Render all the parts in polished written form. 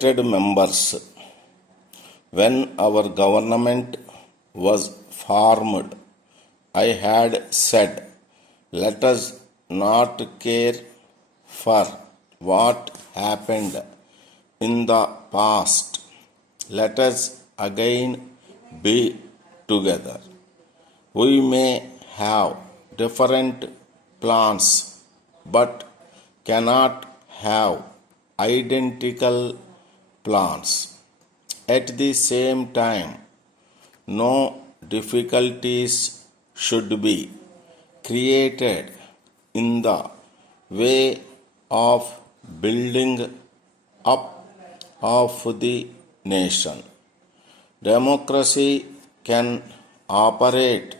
Respected members, when our government was formed, I had said, let us not care for what happened in the past. Let us again be together. We may have different plans, but cannot have identical plans. At the same time, no difficulties should be created in the way of building up of the nation. Democracy can operate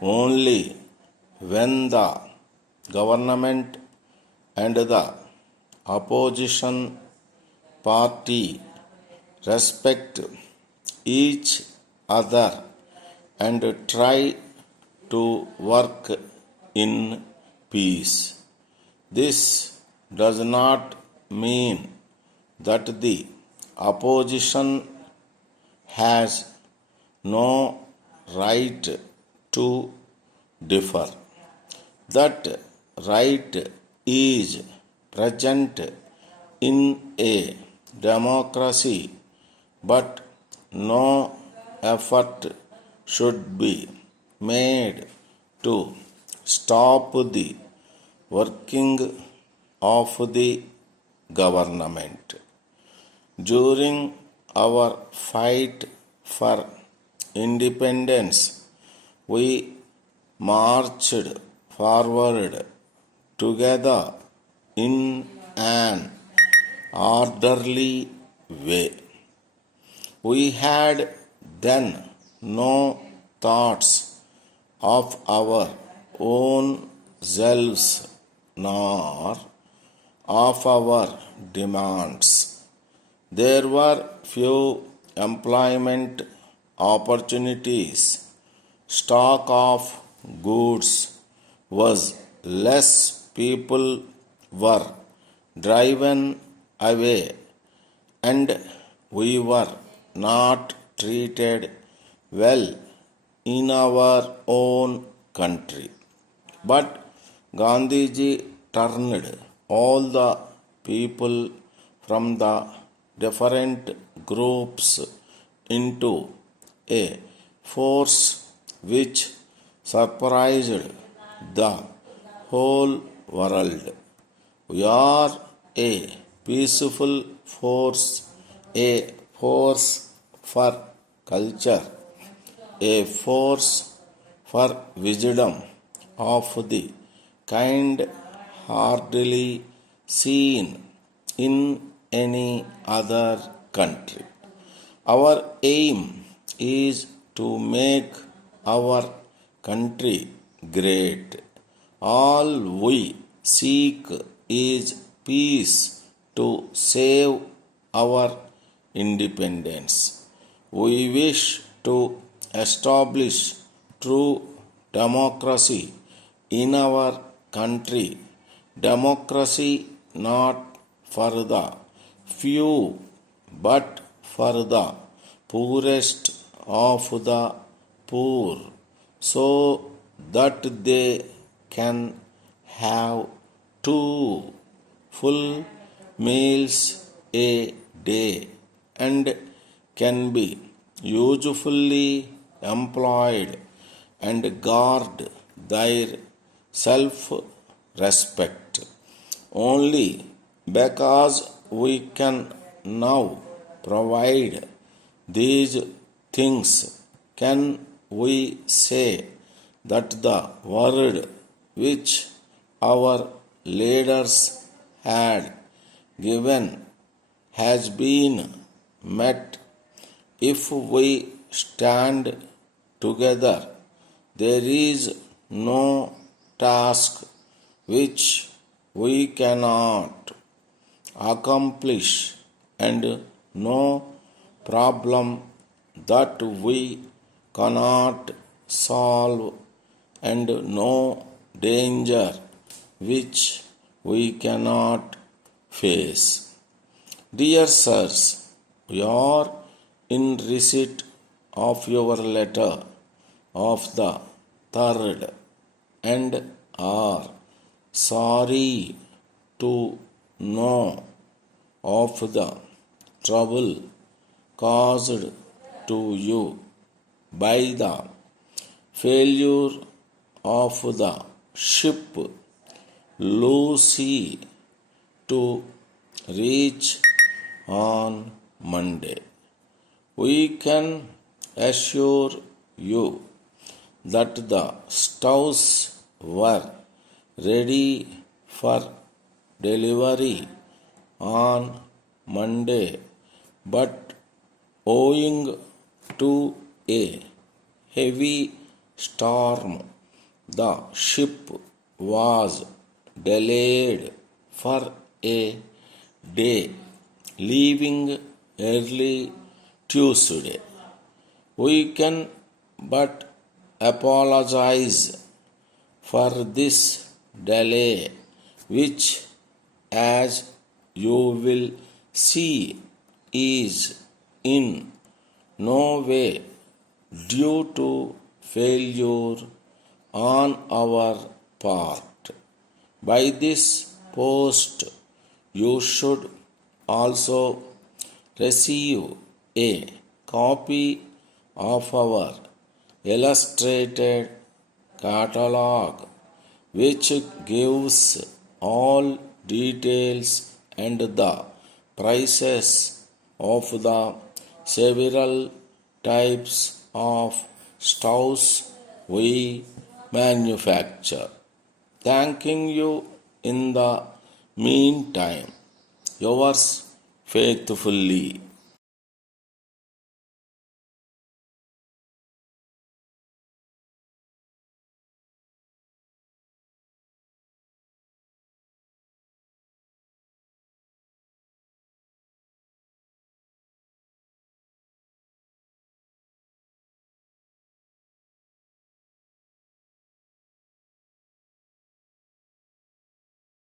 only when the government and the opposition party respect each other and try to work in peace. This does not mean that the opposition has no right to differ. That right is present in a democracy, but no effort should be made to stop the working of the government. During our fight for independence, we marched forward together in an orderly way. We had then no thoughts of our own selves nor of our demands. There were few employment opportunities. Stock of goods was less. People were driven away, and we were not treated well in our own country. But Gandhiji turned all the people from the different groups into a force which surprised the whole world. We are a peaceful force, a force for culture, a force for wisdom of the kind hardly seen in any other country. Our aim is to make our country great. All we seek is peace to save our independence. We wish to establish true democracy in our country. Democracy not for the few, but for the poorest of the poor, so that they can have 2 full meals a day and can be usefully employed and guard their self-respect. Only because we can now provide these things can we say that the word which our leaders had given has been met. If we stand together, there is no task which we cannot accomplish, and no problem that we cannot solve, and no danger which we cannot face. Dear sirs, we are in receipt of your letter of the 3rd and are sorry to know of the trouble caused to you by the failure of the ship Lucy to reach on Monday. We can assure you that the stoves were ready for delivery on Monday, but owing to a heavy storm, the ship was delayed for a day, leaving early Tuesday. We can but apologize for this delay, which, as you will see, is in no way due to failure on our part. By this post, you should also receive a copy of our illustrated catalog, which gives all details and the prices of the several types of stoves we manufacture. Thanking you in the meantime. Yours faithfully.